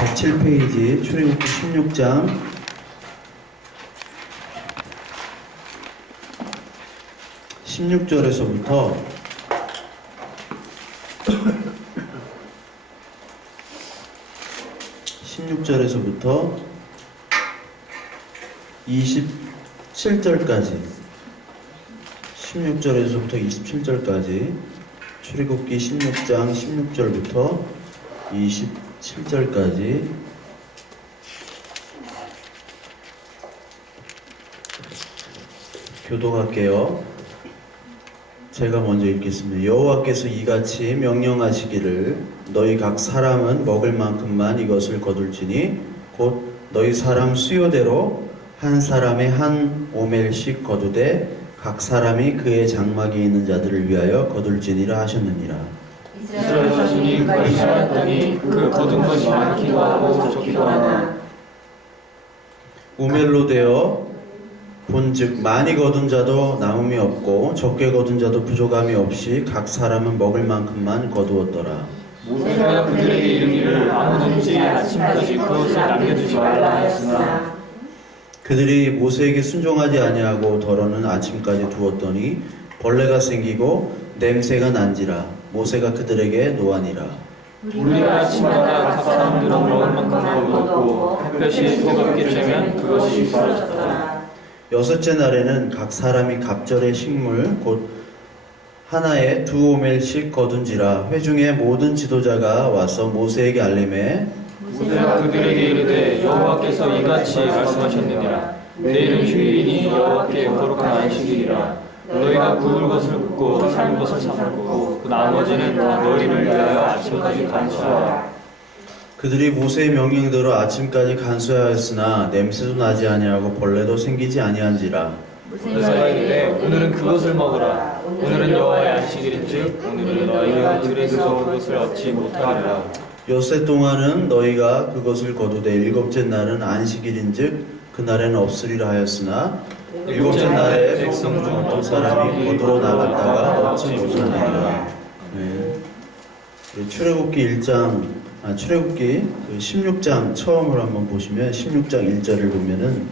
107페이지 출애굽기 16장 16절에서부터 16절에서부터 27절까지 16절에서부터 27절까지 출애굽기 16장 16절부터 27절까지 교독할게요. 제가 먼저 읽겠습니다. 여호와께서 이같이 명령하시기를 너희 각 사람은 먹을 만큼만 이것을 거둘지니 곧 너희 사람 수요대로 한 사람에 한 오멜씩 거두되 각 사람이 그의 장막에 있는 자들을 위하여 거둘지니라 하셨느니라. 이스라엘 자손이 그것이 알았더니 그 거둔 것이 많기도 하고 적기도 하나 오멜로 되어 본즉 많이 거둔 자도 남음이 없고 적게 거둔 자도 부족함이 없이 각 사람은 먹을 만큼만 거두었더라. 모세가 그들에게 이르기를 아무든지 아침까지 그것을 남겨두지 말라 하였으나 그들이 모세에게 순종하지 아니하고 더러는 아침까지 두었더니 벌레가 생기고 냄새가 난지라. 모세가 그들에게 노하니라. 우리가 아침마다 각 사람들은 먹을 만큼 거두었고 햇볕이 뜨겁게 쬐면 그것이 사라졌더라. 여섯째 날에는 각 사람이 갑절의 식물 곧 하나에 2오멜씩 거둔지라. 회중의 모든 지도자가 와서 모세에게 알림해 모세가 그들에게 이르되 여호와께서 이같이 말씀하셨느니라. 내일은 휴일이니 여호와께 거룩한 안식일이라. 너희가 구울 것을 굽고 삶은 것을 삶고 그 나머지는 다 너희를 위하여 아침까지 간수하라. 그들이 모세의 명령대로 아침까지 간수하였으나 냄새도 나지 아니하고 벌레도 생기지 아니한지라. 모세가 이르되 오늘은 그것을 먹으라. 오늘은 여호와의 안식일인즉 오늘은 너희가 들에서 그것을 얻지 못하리라. 엿새 동안은 너희가 그것을 거두되 일곱째 날은 안식일인즉 그날에는 없으리라 하였으나 일곱째 날에 백성 중 어떤 사람이 거두러 나갔다가 얻지 못하니라. 출애굽기 출애굽기 16장 처음으로 한번 보시면 16장 1절을 보면은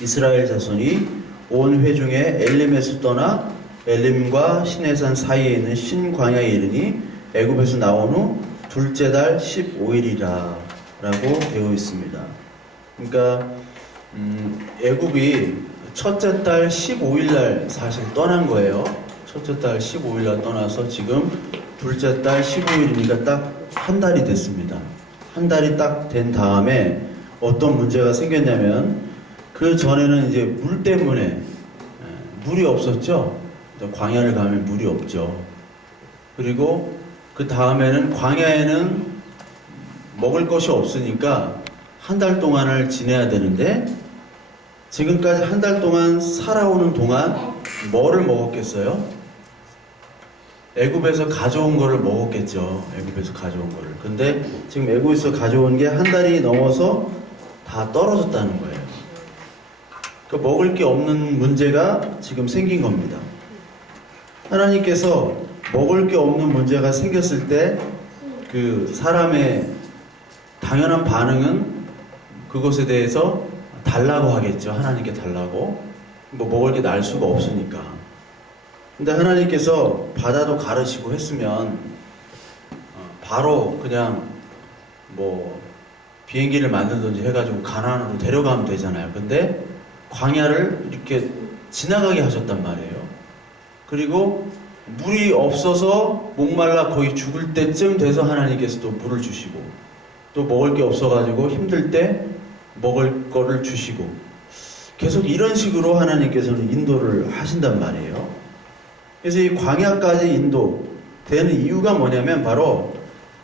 이스라엘 자손이 온 회중에 엘림에서 떠나 엘림과 시내산 사이에 있는 신광야에 이르니 애굽에서 나온 후 둘째 달 15일이라 라고 되어 있습니다. 그러니까 애굽이 첫째 달 15일 날 사실 떠난 거예요. 첫째 달 15일 날 떠나서 지금 둘째 달 15일이니까 딱 한 달이 됐습니다. 한 달이 딱 된 다음에 어떤 문제가 생겼냐면 그 전에는 이제 물 때문에 물이 없었죠. 광야를 가면 물이 없죠. 그리고 그 다음에는 광야에는 먹을 것이 없으니까 한 달 동안을 지내야 되는데 지금까지 한 달 동안 살아오는 동안 뭐를 먹었겠어요? 애굽에서 가져온 거를 먹었겠죠. 애굽에서 가져온 거를. 근데 지금 애굽에서 가져온 게 한 달이 넘어서 다 떨어졌다는 거예요. 그 먹을 게 없는 문제가 지금 생긴 겁니다. 하나님께서 먹을 게 없는 문제가 생겼을 때 그 사람의 당연한 반응은 그것에 대해서 달라고 하겠죠. 하나님께 달라고. 뭐 먹을 게 날 수가 없으니까. 근데 하나님께서 바다도 가르시고 했으면 바로 그냥 뭐 비행기를 만들든지 해가지고 가나안으로 데려가면 되잖아요. 근데 광야를 이렇게 지나가게 하셨단 말이에요. 그리고 물이 없어서 목말라 거의 죽을 때쯤 돼서 하나님께서 또 물을 주시고 또 먹을 게 없어가지고 힘들 때 먹을 거를 주시고 계속 이런 식으로 하나님께서는 인도를 하신단 말이에요. 그래서 이 광야까지 인도되는 이유가 뭐냐면 바로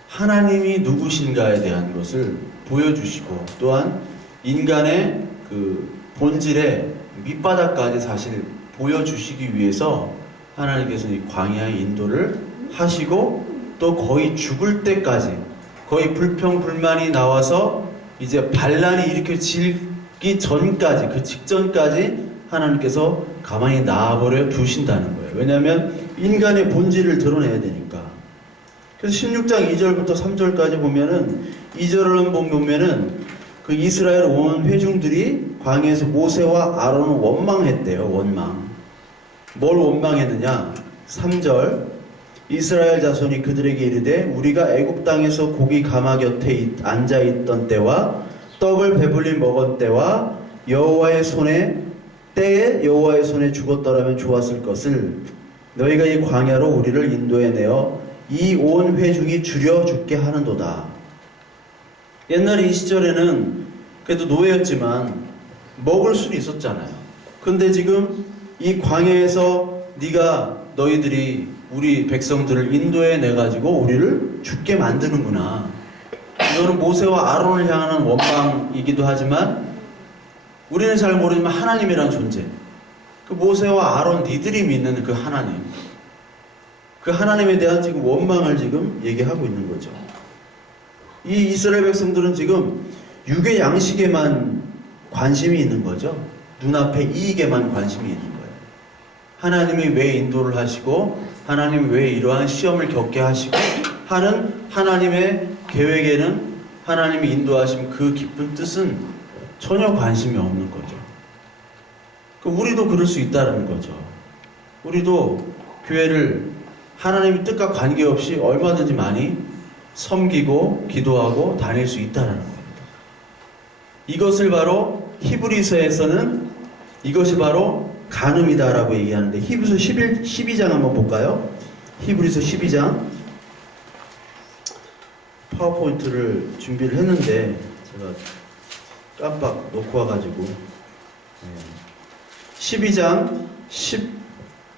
하나님이 누구신가에 대한 것을 보여주시고 또한 인간의 그 본질의 밑바닥까지 사실 보여주시기 위해서 하나님께서 이 광야의 인도를 하시고 또 거의 죽을 때까지 거의 불평불만이 나와서 이제 반란이 일으켜지기 전까지 그 직전까지 하나님께서 가만히 놔버려 두신다는 거예요. 왜냐하면 인간의 본질을 드러내야 되니까. 그래서 16장 2절부터 3절까지 보면은 2절을 보면은 그 이스라엘 온 회중들이 광야에서 모세와 아론을 원망했대요. 원망. 뭘 원망했느냐? 3절 이스라엘 자손이 그들에게 이르되 우리가 애굽 땅에서 고기 가마 곁에 앉아 있던 때와 떡을 배불리 먹은 때와 여호와의 손에 때에 여호와의 손에 죽었더라면 좋았을 것을 너희가 이 광야로 우리를 인도해 내어 이 온 회중이 줄여 죽게 하는도다. 옛날에 이 시절에는 그래도 노예였지만 먹을 수는 있었잖아요. 근데 지금 이 광야에서 너희들이 우리 백성들을 인도해 내 가지고 우리를 죽게 만드는구나. 이거는 모세와 아론을 향하는 원망이기도 하지만 우리는 잘 모르지만 하나님이란 존재, 그 모세와 아론 니들이 믿는 그 하나님, 그 하나님에 대한 지금 원망을 지금 얘기하고 있는 거죠. 이 이스라엘 백성들은 지금 육의 양식에만 관심이 있는 거죠. 눈앞의 이익에만 관심이 있는 거예요. 하나님이 왜 인도를 하시고 하나님이 왜 이러한 시험을 겪게 하시고 하는 하나님의 계획에는 하나님이 인도하신 그 깊은 뜻은 전혀 관심이 없는 거죠. 우리도 그럴 수 있다는 거죠. 우리도 교회를 하나님의 뜻과 관계없이 얼마든지 많이 섬기고 기도하고 다닐 수 있다는 겁니다. 이것을 바로 히브리서에서는 이것이 바로 간음이다라고 얘기하는데 히브리서 12장 한번 볼까요? 히브리서 12장 파워포인트를 준비를 했는데 제가 깜빡 놓고 와가지고 12장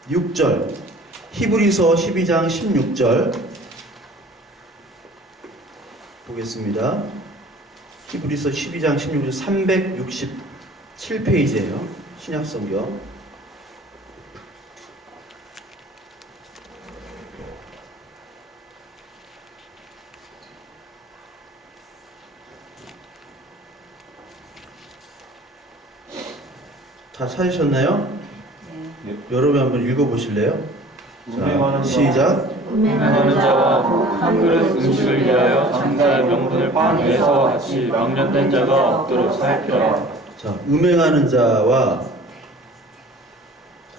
16절 히브리서 12장 16절 보겠습니다. 히브리서 12장 16절 367페이지예요. 신약성경. 다 찾으셨나요? 네. 여러분 한번 읽어보실래요? 자, 시작. 음행하는 자와 한 그릇 음식을 위하여 장자의 명분을 파내서와 같이 망령된 자가 없도록 살펴라. 자, 음행하는 자와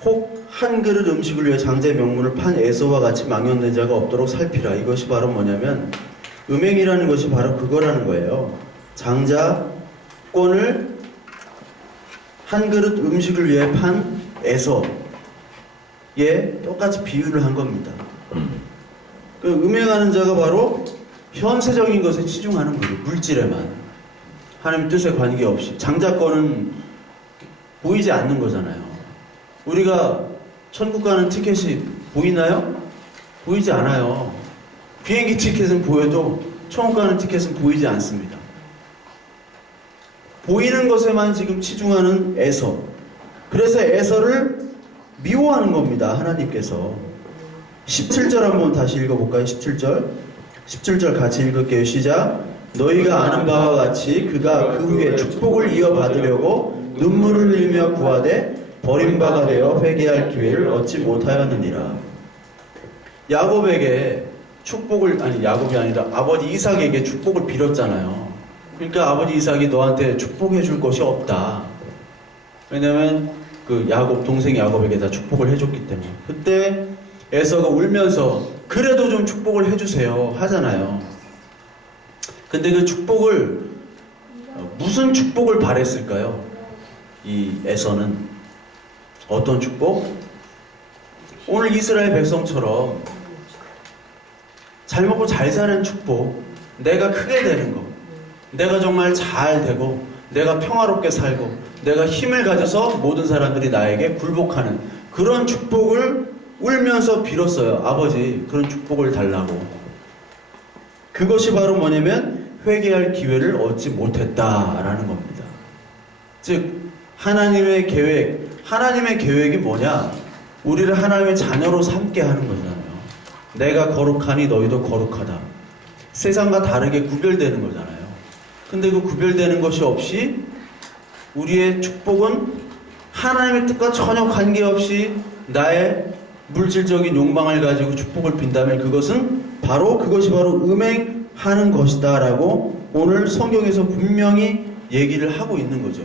혹 한 그릇 음식을 위해 장자의 명분을 판 에서와 같이 망령된 자가 없도록 살피라. 이것이 바로 뭐냐면 음행이라는 것이 바로 그거라는 거예요. 장자권을 한 그릇 음식을 위해 판 에서에 똑같이 비유를 한 겁니다. 그 음행하는 자가 바로 현세적인 것에 치중하는 거예요. 물질에만. 하나님 뜻에 관계없이. 장자권은 보이지 않는 거잖아요. 우리가 천국 가는 티켓이 보이나요? 보이지 않아요. 비행기 티켓은 보여도 천국 가는 티켓은 보이지 않습니다. 보이는 것에만 지금 치중하는 에서. 그래서 에서를 미워하는 겁니다. 하나님께서. 17절 한번 다시 읽어볼까요? 17절. 17절 같이 읽을게요. 시작. 너희가 아는 바와 같이 그가 그 후에 축복을 이어받으려고 눈물을 흘리며 구하되 버림바가 되어 회개할 기회를 얻지 못하였느니라. 야곱에게 축복을, 아니 야곱이 아니라 아버지 이삭에게 축복을 빌었잖아요. 그러니까 아버지 이삭이 너한테 축복해 줄 것이 없다. 왜냐면 그 야곱, 동생 야곱에게 다 축복을 해줬기 때문에. 그때 에서가 울면서 그래도 좀 축복을 해주세요 하잖아요. 근데 그 축복을 무슨 축복을 바랬을까요? 이 에서는 어떤 축복? 오늘 이스라엘 백성처럼 잘 먹고 잘 사는 축복, 내가 크게 되는 거, 내가 정말 잘 되고 내가 평화롭게 살고 내가 힘을 가져서 모든 사람들이 나에게 굴복하는 그런 축복을 울면서 빌었어요. 아버지, 그런 축복을 달라고. 그것이 바로 뭐냐면 회개할 기회를 얻지 못했다라는 겁니다. 즉 하나님의 계획이 뭐냐? 우리를 하나님의 자녀로 삼게 하는 거잖아요. 내가 거룩하니 너희도 거룩하다. 세상과 다르게 구별되는 거잖아요. 근데 그 구별되는 것이 없이 우리의 축복은 하나님의 뜻과 전혀 관계없이 나의 물질적인 욕망을 가지고 축복을 빈다면 그것은 바로 그것이 바로 음행하는 것이다 라고 오늘 성경에서 분명히 얘기를 하고 있는 거죠.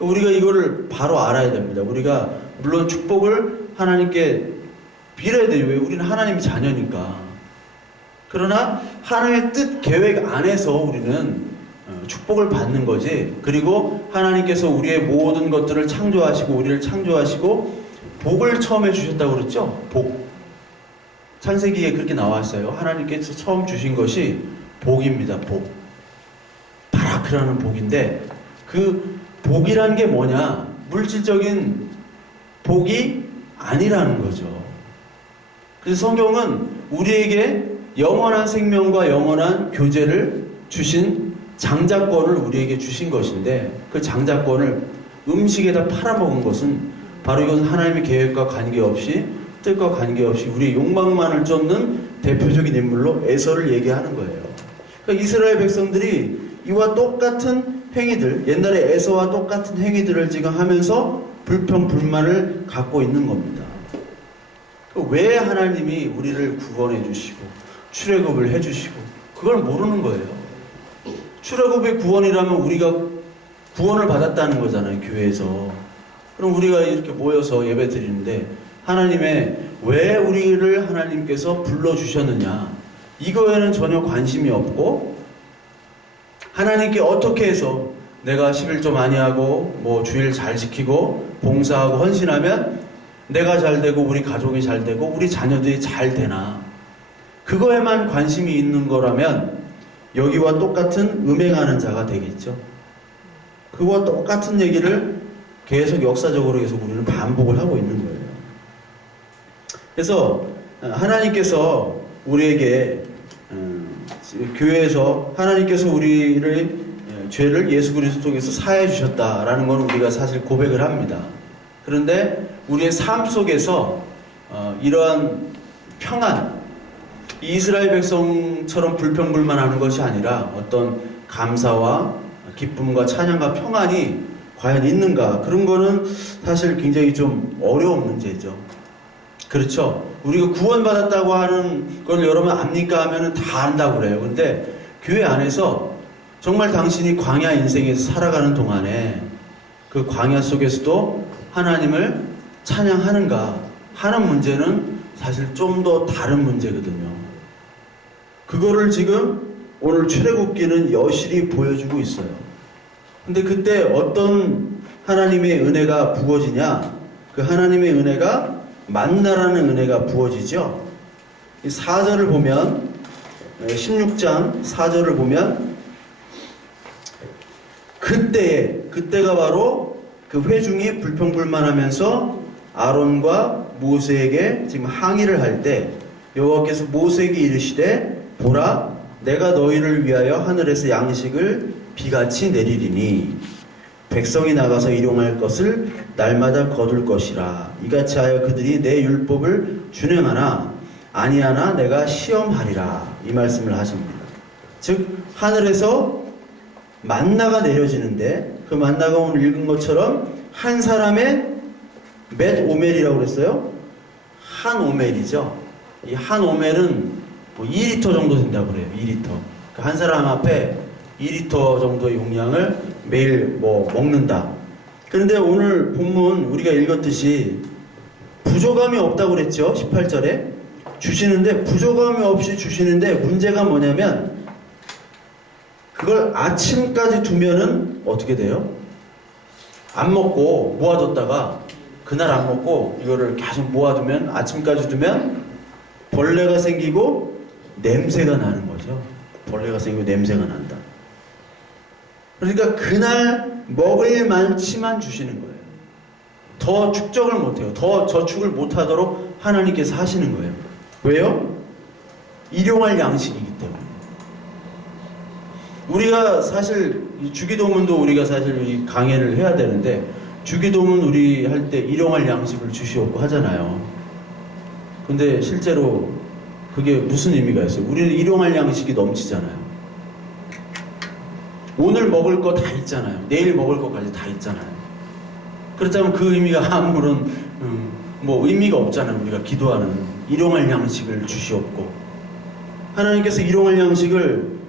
우리가 이거를 바로 알아야 됩니다. 우리가 물론 축복을 하나님께 빌어야 돼요. 왜? 우리는 하나님의 자녀니까. 그러나 하나님의 뜻 계획 안에서 우리는 축복을 받는 거지. 그리고 하나님께서 우리의 모든 것들을 창조하시고 우리를 창조하시고 복을 처음에 주셨다고 그랬죠. 복. 창세기에 그렇게 나왔어요. 하나님께서 처음 주신 것이 복입니다. 복. 바라크라는 복인데 그 복이란 게 뭐냐? 물질적인 복이 아니라는 거죠. 그래서 성경은 우리에게 영원한 생명과 영원한 교제를 주신 장자권을 우리에게 주신 것인데 그 장자권을 음식에다 팔아먹은 것은 바로 이것은 하나님의 계획과 관계없이 뜻과 관계없이 우리의 욕망만을 쫓는 대표적인 인물로 에서를 얘기하는 거예요. 그러니까 이스라엘 백성들이 이와 똑같은 행위들, 옛날에 에서와 똑같은 행위들을 지금 하면서 불평, 불만을 갖고 있는 겁니다. 왜 하나님이 우리를 구원해 주시고 출애굽을 해 주시고 그걸 모르는 거예요. 출애굽의 구원이라면 우리가 구원을 받았다는 거잖아요. 교회에서. 그럼 우리가 이렇게 모여서 예배 드리는데 하나님의 왜 우리를 하나님께서 불러주셨느냐 이거에는 전혀 관심이 없고 하나님께 어떻게 해서 내가 11조 많이 하고 뭐 주일 잘 지키고 봉사하고 헌신하면 내가 잘 되고 우리 가족이 잘 되고 우리 자녀들이 잘 되나 그거에만 관심이 있는 거라면 여기와 똑같은 음행하는 자가 되겠죠. 그와 똑같은 얘기를 계속 역사적으로 계속 우리는 반복을 하고 있는 거예요. 그래서 하나님께서 우리에게 교회에서 하나님께서 우리를 죄를 예수 그리스도 통해서 사해 주셨다라는 건 우리가 사실 고백을 합니다. 그런데 우리의 삶 속에서 이러한 평안, 이스라엘 백성처럼 불평불만하는 것이 아니라 어떤 감사와 기쁨과 찬양과 평안이 과연 있는가? 그런 거는 사실 굉장히 좀 어려운 문제죠. 그렇죠? 우리가 구원받았다고 하는 걸 여러분 압니까? 하면은 다 안다고 그래요. 근데 교회 안에서 정말 당신이 광야 인생에서 살아가는 동안에 그 광야 속에서도 하나님을 찬양하는가 하는 문제는 사실 좀 더 다른 문제거든요. 그거를 지금 오늘 출애굽기는 여실히 보여주고 있어요. 근데 그때 어떤 하나님의 은혜가 부어지냐? 그 하나님의 은혜가 만나라는 은혜가 부어지죠. 이 4절을 보면 16장 4절을 보면 그때가 바로 그 회중이 불평불만하면서 아론과 모세에게 지금 항의를 할 때 여호와께서 모세에게 이르시되 보라 내가 너희를 위하여 하늘에서 양식을 비같이 내리리니 백성이 나가서 일용할 것을 날마다 거둘 것이라 이같이 하여 그들이 내 율법을 준행하나 아니하나 내가 시험하리라 이 말씀을 하십니다. 즉 하늘에서 만나가 내려지는데 그 만나가 오늘 읽은 것처럼 한 사람의 몇 오멜이라고 그랬어요? 한 오멜이죠. 이 한 오멜은 뭐 2리터 정도 된다고 그래요. 2리터. 한 사람 앞에 2리터 정도의 용량을 매일 뭐 먹는다. 그런데 오늘 본문 우리가 읽었듯이 부족함이 없다고 그랬죠. 18절에 주시는데 부족함이 없이 주시는데 문제가 뭐냐면 그걸 아침까지 두면은 어떻게 돼요? 안 먹고 모아뒀다가 그날 안 먹고 이거를 계속 모아두면 아침까지 두면 벌레가 생기고 냄새가 나는 거죠. 벌레가 생기고 냄새가 난다. 그러니까 그날 먹을 만치만 주시는 거예요. 더 축적을 못해요. 더 저축을 못하도록 하나님께서 하시는 거예요. 왜요? 일용할 양식이기 때문에. 우리가 사실 주기도문도 우리가 사실 이 강해를 해야 되는데 주기도문 우리 할 때 일용할 양식을 주시옵고 하잖아요. 근데 실제로 그게 무슨 의미가 있어요? 우리는 일용할 양식이 넘치잖아요. 오늘 먹을 거 다 있잖아요. 내일 먹을 것까지 다 있잖아요. 그렇다면 그 의미가 아무런 뭐 의미가 없잖아요. 우리가 기도하는 일용할 양식을 주시옵고 하나님께서 일용할 양식을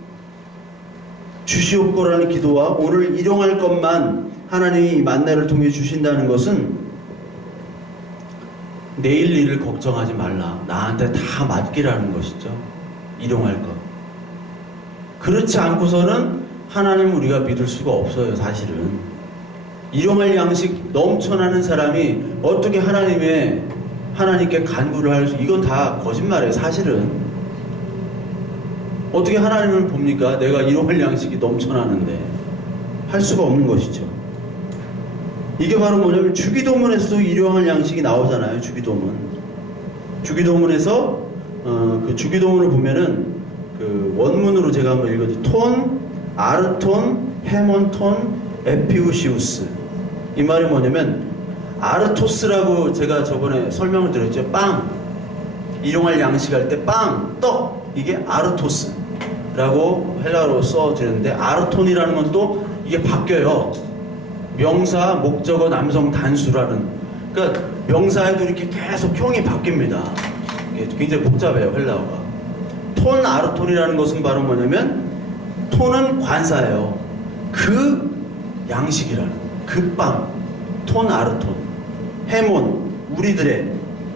주시옵고라는 기도와 오늘 일용할 것만 하나님이 만나를 통해 주신다는 것은 내일 일을 걱정하지 말라, 나한테 다 맡기라는 것이죠. 일용할 것. 그렇지 않고서는 하나님을 우리가 믿을 수가 없어요. 사실은 일용할 양식 넘쳐나는 사람이 어떻게 하나님께 간구를 할 수, 이건 다 거짓말이에요. 사실은 어떻게 하나님을 봅니까? 내가 일용할 양식이 넘쳐나는데 할 수가 없는 것이죠. 이게 바로 뭐냐면 주기도문에서도 일용할 양식이 나오잖아요. 주기도문에서 그 주기도문을 보면은 그 원문으로 제가 한번 읽어드릴게요. 톤, 아르톤, 헤몬톤, 에피우시우스. 이 말이 뭐냐면 아르토스라고 제가 저번에 설명을 드렸죠. 빵, 일용할 양식 할 때 빵, 떡, 이게 아르토스라고 헬라어로 써드렸는데 아르톤이라는 건 또 이게 바뀌어요. 명사, 목적어, 남성 단수라는, 그러니까 명사에도 이렇게 계속 형이 바뀝니다. 굉장히 복잡해요. 헬라어가. 톤, 아르톤이라는 것은 바로 뭐냐면 톤은 관사예요. 그 양식이라는, 그 빵, 톤, 아르톤. 헤몬, 우리들의,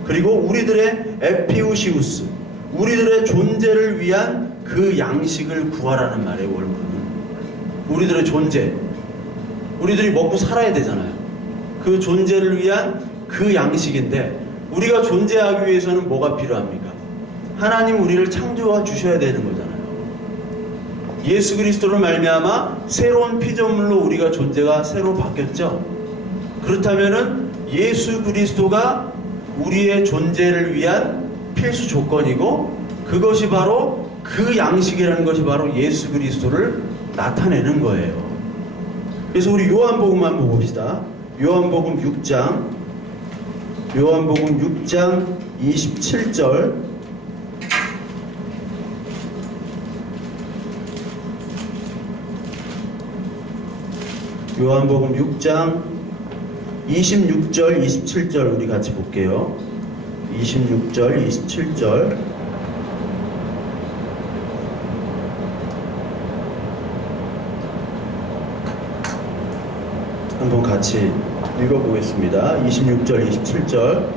그리고 우리들의 에피우시우스, 우리들의 존재를 위한 그 양식을 구하라는 말이에요. 원문은 우리들의 존재, 우리들이 먹고 살아야 되잖아요. 그 존재를 위한 그 양식인데, 우리가 존재하기 위해서는 뭐가 필요합니까? 하나님 우리를 창조해 주셔야 되는 거잖아요. 예수 그리스도를 말미암아 새로운 피조물로 우리가 존재가 새로 바뀌었죠. 그렇다면은 예수 그리스도가 우리의 존재를 위한 필수 조건이고, 그것이 바로 그 양식이라는 것이 바로 예수 그리스도를 나타내는 거예요. 그래서 우리 요한복음 한번 봅시다. 요한복음 6장 27절. 요한복음 6장 26절, 27절 우리 같이 볼게요. 26절, 27절. 한번 같이 읽어보겠습니다. 26절, 27절.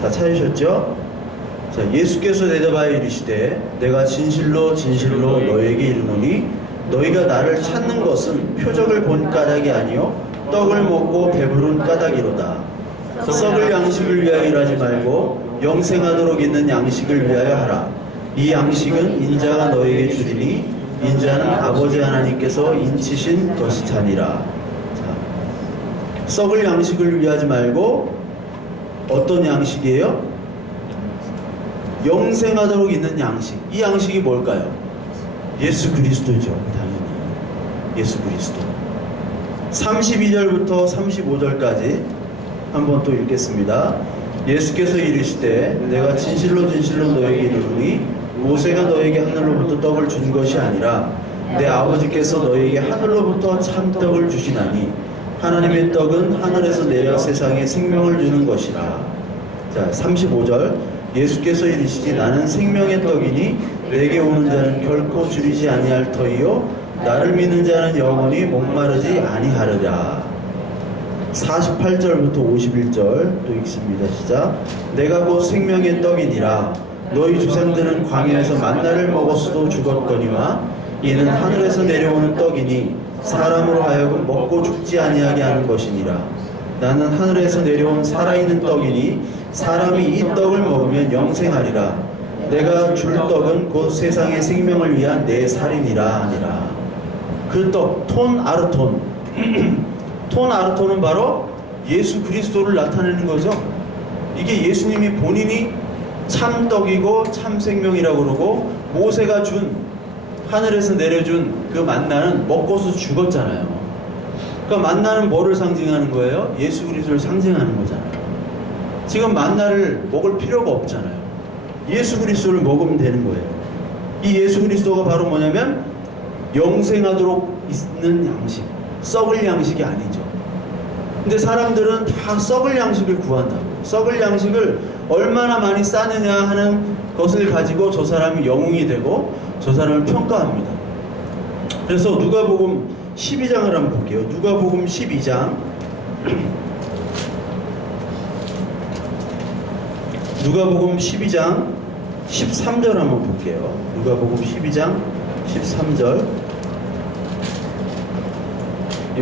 다 찾으셨죠? 자, 예수께서 대답하여 이르시되 내가 진실로 진실로 너에게 이르노니 너희가 나를 찾는 것은 표적을 본 까닭이 아니요 떡을 먹고 배부른 까닭이로다. 썩을 양식을 위하여 일하지 말고 영생하도록 있는 양식을 위하여 하라. 이 양식은 인자가 너에게 주리니 인자는 아버지 하나님께서 인치신 것이자니라. 썩을 양식을 위하지 말고 어떤 양식이에요? 영생하도록 있는 양식. 이 양식이 뭘까요? 예수 그리스도죠. 당연히 예수 그리스도. 32절부터 35절까지 한번 또 읽겠습니다. 예수께서 이르시되 내가 진실로 진실로 너에게 이르노니 모세가 너에게 하늘로부터 떡을 준 것이 아니라 내 아버지께서 너에게 하늘로부터 참떡을 주시나니 하나님의 떡은 하늘에서 내려 세상에 생명을 주는 것이라. 자, 35절. 예수께서 이르시되 나는 생명의 떡이니 내게 오는 자는 결코 줄이지 아니할 터이요 나를 믿는 자는 영원히 목마르지 아니하리라. 48절부터 51절 또 읽습니다. 시작. 내가 곧 생명의 떡이니라. 너희 조상들은 광야에서 만나를 먹었어도 죽었거니와 이는 하늘에서 내려오는 떡이니 사람으로 하여금 먹고 죽지 아니하게 하는 것이니라. 나는 하늘에서 내려온 살아있는 떡이니 사람이 이 떡을 먹으면 영생하리라. 내가 줄 떡은 곧 세상의 생명을 위한 내 살이니라 하니라. 그 떡, 톤 아르톤. 톤 아르톤은 바로 예수 그리스도를 나타내는 거죠. 이게 예수님이 본인이 참 떡이고 참 생명이라고 그러고, 모세가 준, 하늘에서 내려준 그 만나는 먹고서 죽었잖아요. 그러니까 만나는 뭐를 상징하는 거예요? 예수 그리스도를 상징하는 거잖아요. 지금 만나를 먹을 필요가 없잖아요. 예수 그리스도를 먹으면 되는 거예요. 이 예수 그리스도가 바로 뭐냐면 영생하도록 있는 양식, 썩을 양식이 아니죠. 근데 사람들은 다 썩을 양식을 구한다고. 썩을 양식을 얼마나 많이 쌓느냐 하는 것을 가지고 저 사람이 영웅이 되고 저 사람을 평가합니다. 그래서 누가복음 12장을 한번 볼게요. 누가복음 12장 누가복음 12장 13절 한번 볼게요. 누가복음 12장 13절.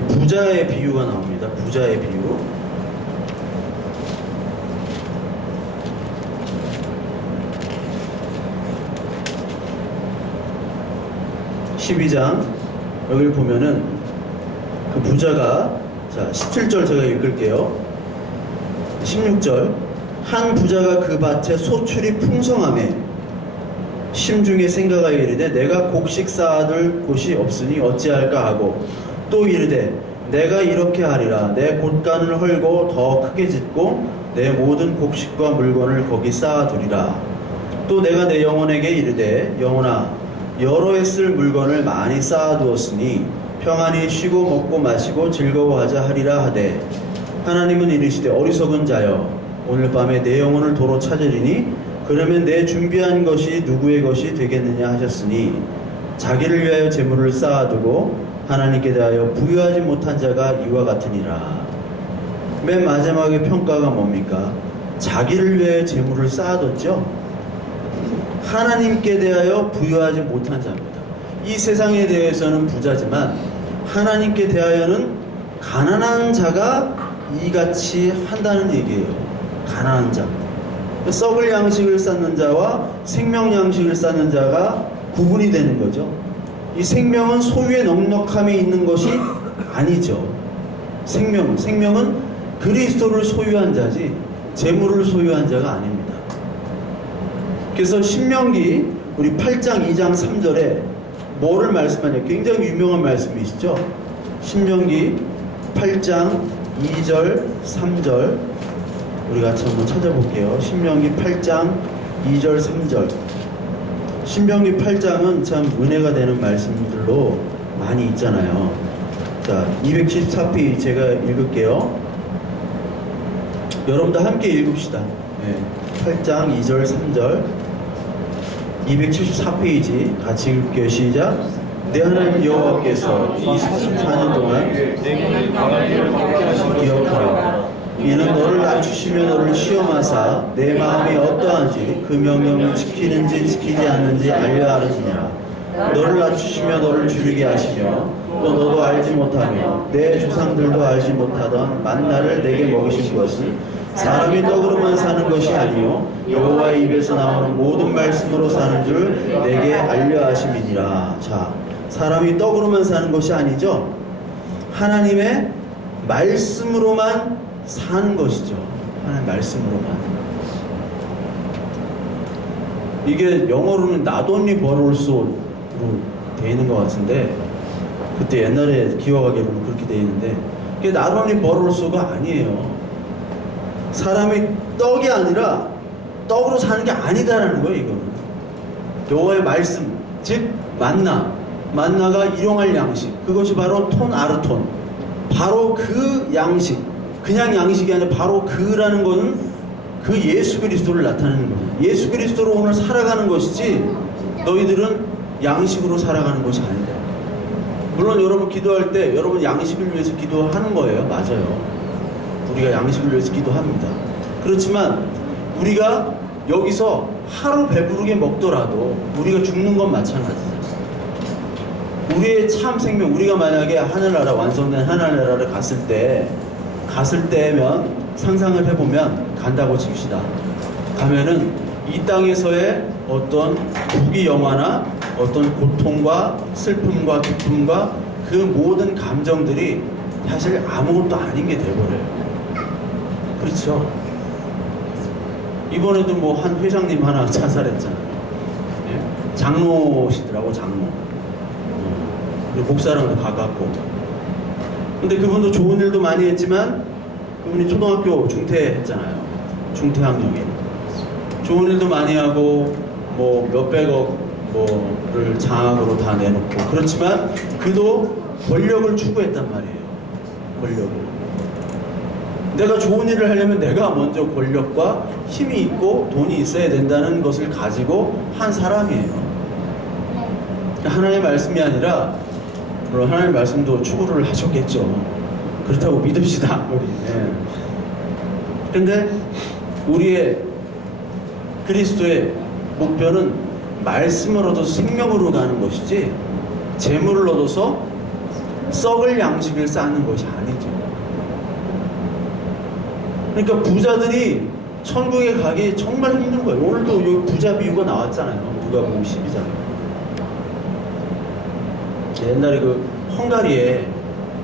부자의 비유가 나옵니다. 부자의 비유. 12장 여기를 보면은 그 부자가, 자 17절 제가 읽을게요. 16절. 한 부자가 그 밭에 소출이 풍성하매 심중에 생각하여 이르되 내가 곡식 쌓아둘 곳이 없으니 어찌할까 하고, 또 이르되 내가 이렇게 하리라. 내 곳간을 헐고 더 크게 짓고 내 모든 곡식과 물건을 거기 쌓아두리라. 또 내가 내 영혼에게 이르되 영혼아 여러 해 쓸 물건을 많이 쌓아두었으니 평안히 쉬고 먹고 마시고 즐거워하자 하리라 하되, 하나님은 이르시되 어리석은 자여 오늘 밤에 내 영혼을 도로 찾으리니 그러면 내 준비한 것이 누구의 것이 되겠느냐 하셨으니, 자기를 위하여 재물을 쌓아두고 하나님께 대하여 부유하지 못한 자가 이와 같으니라. 맨 마지막에 평가가 뭡니까? 자기를 위하여 재물을 쌓아뒀죠. 하나님께 대하여 부유하지 못한 자입니다. 이 세상에 대해서는 부자지만 하나님께 대하여는 가난한 자가 이같이 한다는 얘기예요. 가난한 자. 썩을 양식을 쌓는 자와 생명 양식을 쌓는 자가 구분이 되는 거죠. 이 생명은 소유의 넉넉함에 있는 것이 아니죠. 생명은 그리스도를 소유한 자지 재물을 소유한 자가 아닙니다. 그래서 신명기 우리 8장 2장 3절에 뭐를 말씀하냐, 굉장히 유명한 말씀이시죠. 신명기 8장 2절 3절 우리 같이 한번 찾아볼게요. 신명기 8장 2절 3절. 신명기 8장은 참 은혜가 되는 말씀들로 많이 있잖아요. 자, 274페이지 제가 읽을게요. 여러분도 함께 읽읍시다. 네, 8장 2절 3절 274페이지 같이 읽을게요. 시작. 내 하나님 여호와께서 이 44년 동안 내 강한 일을 걷게 하시고 기억하라. 이는 너를 낮추시며 너를 시험하사 내 마음이 어떠한지 그 명령을 지키는지 지키지 않는지 알려 하시니라. 너를 낮추시며 너를 줄이게 하시며 또 너도 알지 못하며 내 조상들도 알지 못하던 만나를 내게 먹이신 것은 사람이 떡으로만 사는 것이 아니요 여호와의 입에서 나오는 모든 말씀으로 사는 줄 내게 알려 하심이니라. 자, 사람이 떡으로만 사는 것이 아니죠. 하나님의 말씀으로만 사는 것이죠. 하나님 말씀으로만. 이게 영어로는 not only but also로 되어 있는 것 같은데, 그때 옛날에 기억하기로는 그렇게 되어 있는데, 그게 not only but also가 아니에요. 사람이 떡이 아니라 떡으로 사는 게 아니다라는 거예요. 이거는 여호와의 말씀, 즉 만나가 일용할 양식, 그것이 바로 톤 아르톤, 바로 그 양식, 그냥 양식이 아니라 바로 그라는 것은 그 예수 그리스도를 나타내는 거예요. 예수 그리스도로 오늘 살아가는 것이지 너희들은 양식으로 살아가는 것이 아니다. 물론 여러분 기도할 때 여러분 양식을 위해서 기도하는 거예요. 맞아요. 우리가 양식을 위해서 기도합니다. 그렇지만 우리가 여기서 하루 배부르게 먹더라도 우리가 죽는 건 마찬가지죠. 우리의 참 생명, 우리가 만약에 하늘나라, 완성된 하늘나라를 갔을 때면 상상을 해보면, 간다고 칩시다. 가면은 이 땅에서의 어떤 부귀 영화나 어떤 고통과 슬픔과 기쁨과 그 모든 감정들이 사실 아무것도 아닌 게 돼버려요. 그렇죠? 이번에도 뭐 한 회장님 하나 자살했잖아요. 예? 장로시더라고, 장로. 목사랑도 가깝고. 근데 그분도 좋은 일도 많이 했지만 그분이 초등학교 중퇴했잖아요. 중퇴학령이. 좋은 일도 많이 하고 뭐 몇백억 뭐를 장학으로 다 내놓고, 그렇지만 그도 권력을 추구했단 말이에요. 권력을. 내가 좋은 일을 하려면 내가 먼저 권력과 힘이 있고 돈이 있어야 된다는 것을 가지고 한 사람이에요. 하나님의 말씀이 아니라, 물론 하나님의 말씀도 추구를 하셨겠죠. 그렇다고 믿읍시다, 우리. 예. 근데 우리의 그리스도의 목표는 말씀을 얻어서 생명으로 가는 것이지, 재물을 얻어서 썩을 양식을 쌓는 것이 아니죠. 그러니까 부자들이 천국에 가기 정말 힘든 거예요. 오늘도 여기 부자 비유가 나왔잖아요. 누가복음 12장. 옛날에 그 헝가리에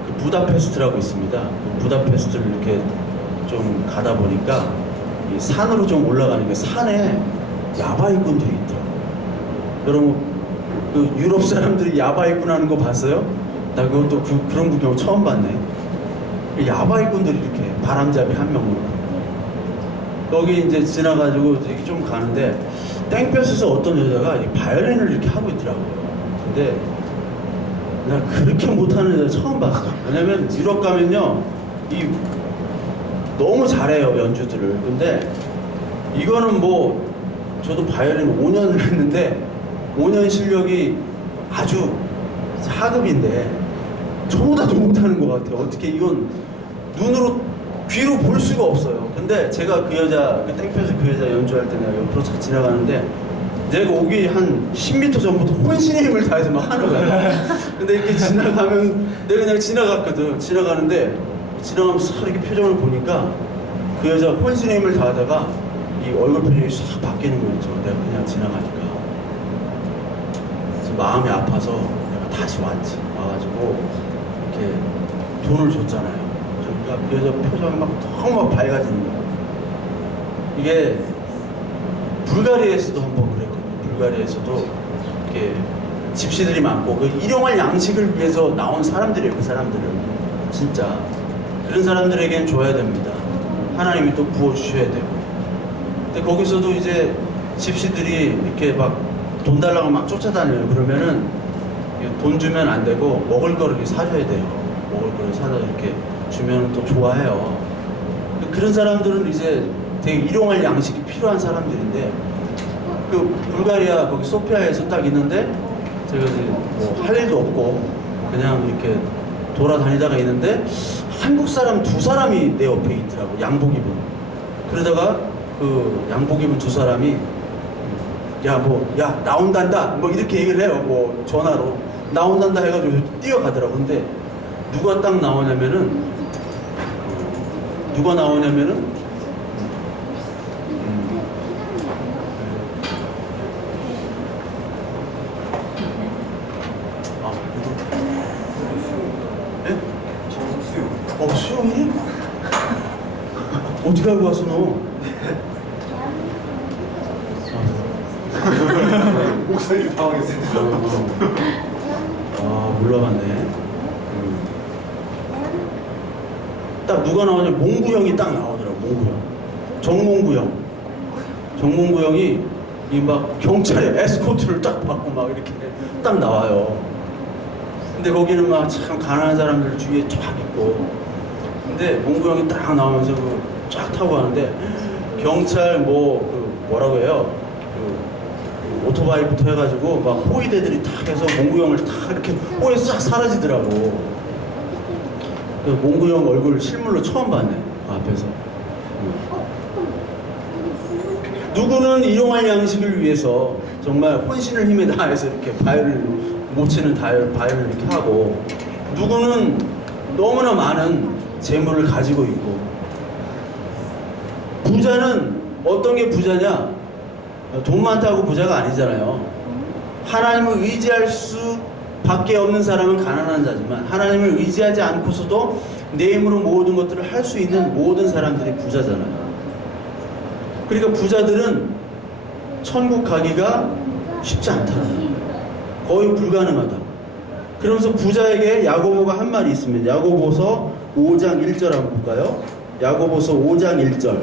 그 부다페스트라고 있습니다. 그 부다페스트를 이렇게 좀 가다 보니까 이 산으로 좀 올라가니까 산에 야바이꾼들이 있더라고요. 여러분 그 유럽 사람들이 야바이꾼 하는 거 봤어요? 나 그것도 그런 구경 처음 봤네. 야바이꾼들이 이렇게 바람잡이 한 명으로 거기 이제 지나가지고 이렇게 좀 가는데 땡볕에서 어떤 여자가 이 바이올린을 이렇게 하고 있더라고요. 근데 나 그렇게 못하는 여자 처음 봤어. 왜냐면 유럽 가면요 이 너무 잘해요 연주들을. 근데 이거는 뭐 저도 바이올린 5년을 했는데 5년 실력이 아주 하급인데 저보다도 못하는 것 같아요. 어떻게 이건 눈으로 귀로 볼 수가 없어요. 근데 제가 그 여자 그 땡볕에서 그 여자 연주할 때 내가 옆으로 착 지나가는데 내가 오기 한 10m 전부터 혼신의 힘을 다해서 막 하는 거야. 근데 이렇게 지나가면 내가 그냥 지나갔거든. 지나가는데 지나가면서 싹 이렇게 표정을 보니까 그 여자 혼신의 힘을 다하다가 이 얼굴 표정이 싹 바뀌는 거였죠. 내가 그냥 지나가니까. 그래서 마음이 아파서 내가 다시 왔지. 와가지고 이렇게 돈을 줬잖아요. 그러니까 그 여자 표정이 막 너무 밝아지는 거야. 이게 불가리아에서도 한번 그랬거든요. 불가리아에서도 이렇게 집시들이 많고 그 일용할 양식을 위해서 나온 사람들이에요. 그 사람들은 진짜 그런 사람들에게는 줘야 됩니다. 하나님이 또 부어주셔야 되고. 근데 거기서도 이제 집시들이 이렇게 막 돈 달라고 막 쫓아다녀요. 그러면은 돈 주면 안 되고 먹을 거를 이렇게 사줘야 돼요. 먹을 거를 사다 이렇게 주면 또 좋아해요. 그런 사람들은 이제 되게 일용할 양식이 필요한 사람들인데 그 불가리아 거기 소피아에서 딱 있는데 제가 이제 뭐 할 일도 없고 그냥 이렇게 돌아다니다가 있는데 한국 사람 2사람이 내 옆에 있더라고. 양복 입은. 그러다가 그 양복 입은 2사람이 야 나온단다 뭐 이렇게 얘기를 해요. 뭐 전화로 나온단다 해가지고 뛰어가더라고. 근데 누가 딱 나오냐면은 수영이? 어떻게 알고 왔어 너? 목소리 당황했어요. 아 몰라봤네. 딱 누가 나오냐 몽구형이 딱 나오더라고. 몽구형. 정몽구 형이 이 막 경찰의 에스코트를 딱 받고 막 이렇게 딱 나와요. 근데 거기는 막 참 가난한 사람들 주위에 쫙 있고. 근데 몽구 형이 딱 나오면서 쫙 타고 가는데 경찰 뭐라고 해요? 그 오토바이부터 해가지고 막 호위대들이 탁 해서 몽구 형을 탁 이렇게 호에서 싹 사라지더라고. 그 몽구 형 얼굴 실물로 처음 봤네. 앞에서. 누구는 일용할 양식을 위해서 정말 혼신을 힘에 다해서 이렇게 못 치는 바위를 이렇게 하고, 누구는 너무나 많은 재물을 가지고 있고. 부자는 어떤 게 부자냐? 돈 많다고 부자가 아니잖아요. 하나님을 의지할 수밖에 없는 사람은 가난한 자지만 하나님을 의지하지 않고서도 내 힘으로 모든 것들을 할 수 있는 모든 사람들이 부자잖아요. 그러니까 부자들은 천국 가기가 쉽지 않다는 거예요. 거의 불가능하다. 그러면서 부자에게 야고보가 한 말이 있습니다. 야고보서 5장 1절 한번 볼까요? 야고보서 5장 1절.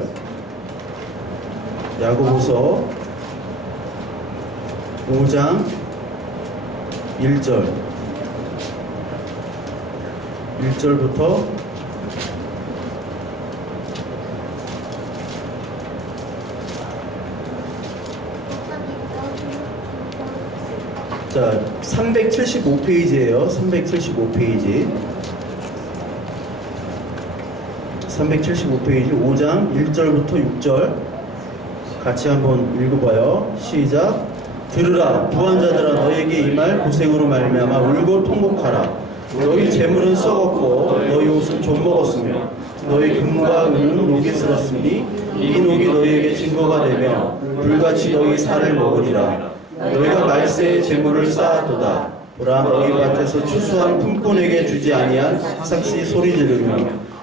야고보서 5장 1절. 1절부터 자, 375페이지예요. 375페이지. 375페이지 5장 1절부터 6절 같이 한번 읽어봐요. 시작. 들으라 부한자들아 너에게 이 말 고생으로 말미암아 울고 통곡하라. 너희 재물은 썩었고 너희 옷은 좀 먹었으며 너희 금과 은은 녹이 슬었으니 이 녹이 너희에게 증거가 되며 불같이 너희 살을 먹으리라. 너희가 말세의 재물을 쌓았도다. 보라 너희 밭에서 추수한 품꾼에게 주지 아니한 삭시 소리 지르며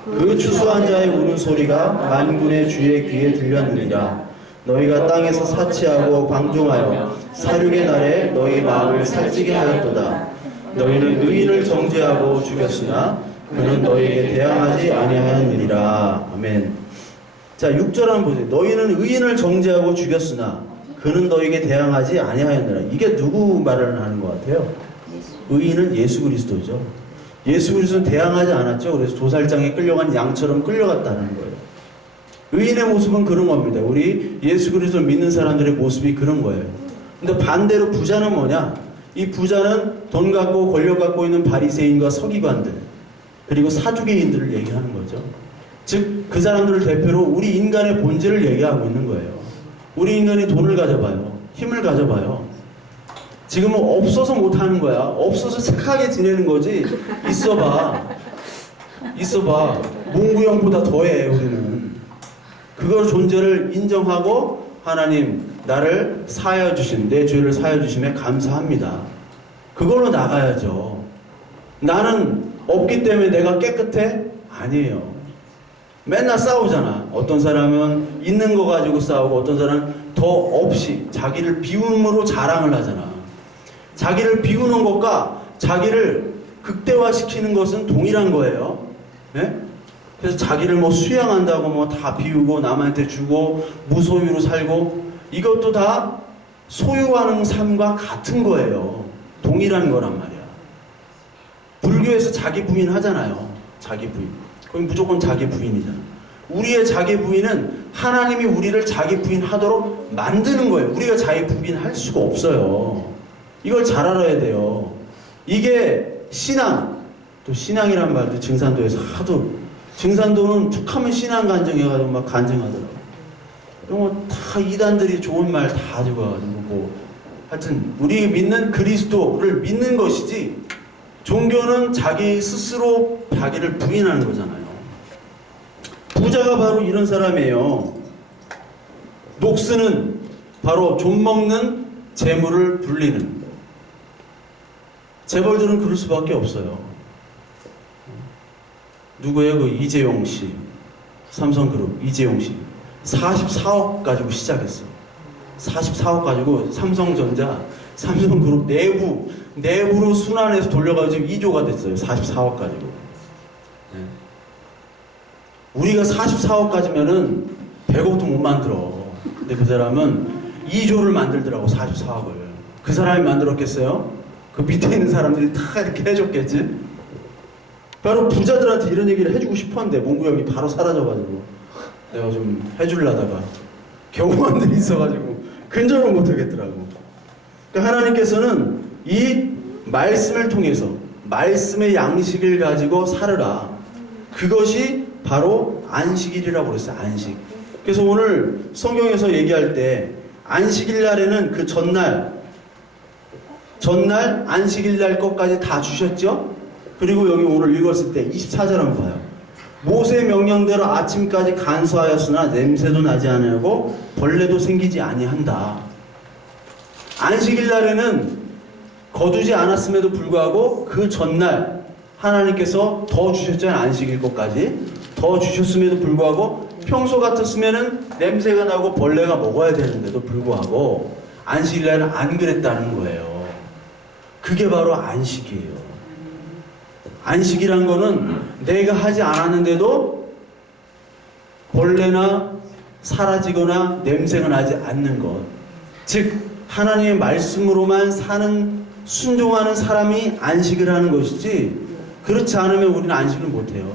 그 추수한 자의 우는 소리가 만군의 주의 귀에 들렸느니라. 너희가 땅에서 사치하고 방종하여 사륙의 날에 너희 마음을 살찌게 하였도다. 너희는 의인을 정죄하고 죽였으나 그는 너희에게 대항하지 아니하였느니라. 아멘. 자, 6절 한번 보세요. 너희는 의인을 정죄하고 죽였으나 그는 너희에게 대항하지 아니하였느니라. 이게 누구 말을 하는 것 같아요? 의인은 예수 그리스도죠. 예수 그리스도는 대항하지 않았죠. 그래서 도살장에 끌려간 양처럼 끌려갔다는 거예요. 의인의 모습은 그런 겁니다. 우리 예수 그리스도를 믿는 사람들의 모습이 그런 거예요. 근데 반대로 부자는 뭐냐? 이 부자는 돈 갖고 권력 갖고 있는 바리새인과 서기관들 그리고 사두개인들을 얘기하는 거죠. 즉 그 사람들을 대표로 우리 인간의 본질을 얘기하고 있는 거예요. 우리 인간이 돈을 가져봐요. 힘을 가져봐요. 지금은 없어서 못하는 거야. 없어서 착하게 지내는 거지. 있어봐. 몽구형보다 더해 우리는. 그걸 존재를 인정하고 하나님 나를 사하여 주신 내 죄를 사하여 주심에 감사합니다. 그걸로 나가야죠. 나는 없기 때문에 내가 깨끗해? 아니에요. 맨날 싸우잖아. 어떤 사람은 있는 거 가지고 싸우고 어떤 사람은 더 없이 자기를 비움으로 자랑을 하잖아. 자기를 비우는 것과 자기를 극대화시키는 것은 동일한 거예요. 네? 그래서 자기를 뭐 수양한다고 뭐 다 비우고 남한테 주고 무소유로 살고 이것도 다 소유하는 삶과 같은 거예요. 동일한 거란 말이야. 불교에서 자기 부인 하잖아요. 자기 부인. 그럼 무조건 자기 부인이잖아. 우리의 자기 부인은 하나님이 우리를 자기 부인 하도록 만드는 거예요. 우리가 자기 부인 할 수가 없어요. 이걸 잘 알아야 돼요. 이게 신앙. 또 신앙이란 말도 증산도에서 하도 증산도는 툭하면 신앙 간증해가지고 막 간증하더라고. 이런 거 다 이단들이 좋은 말 다 가지고 와가지고 뭐 하여튼 우리 믿는 그리스도를 믿는 것이지 종교는 자기 스스로 자기를 부인하는 거잖아요. 부자가 바로 이런 사람이에요. 녹스는 바로 좀 먹는 재물을 불리는. 재벌들은 그럴 수밖에 없어요. 누구예요? 그 이재용 씨. 삼성그룹 이재용 씨. 44억 가지고 시작했어. 44억 가지고 삼성전자, 삼성그룹 내부로 순환해서 돌려가지고 2조가 됐어요. 44억 가지고. 네. 우리가 44억 가지면은 100억도 못 만들어. 근데 그 사람은 2조를 만들더라고. 44억을. 그 사람이 만들었겠어요? 그 밑에 있는 사람들이 다 이렇게 해줬겠지? 바로 부자들한테 이런 얘기를 해주고 싶었는데 몽구 형이 바로 사라져가지고 내가 좀 해주려다가 경호원들이 있어가지고 근절을 못하겠더라고. 그러니까 하나님께서는 이 말씀을 통해서 말씀의 양식을 가지고 살으라. 그것이 바로 안식일이라고 그랬어요. 안식. 그래서 오늘 성경에서 얘기할 때 안식일 날에는 그 전날 안식일 날 것까지 다 주셨죠? 그리고 여기 오늘 읽었을 때 24절 한번 봐요. 모세 명령대로 아침까지 간수하였으나 냄새도 나지 아니하고 벌레도 생기지 아니한다. 안식일 날에는 거두지 않았음에도 불구하고 그 전날 하나님께서 더 주셨잖아요. 안식일 것까지 더 주셨음에도 불구하고 평소 같았으면은 냄새가 나고 벌레가 먹어야 되는데도 불구하고 안식일 날은 안 그랬다는 거예요. 그게 바로 안식이에요. 안식이란 거는 내가 하지 않았는데도 벌레나 사라지거나 냄새가 나지 않는 것. 즉 하나님의 말씀으로만 사는 순종하는 사람이 안식을 하는 것이지 그렇지 않으면 우리는 안식을 못해요.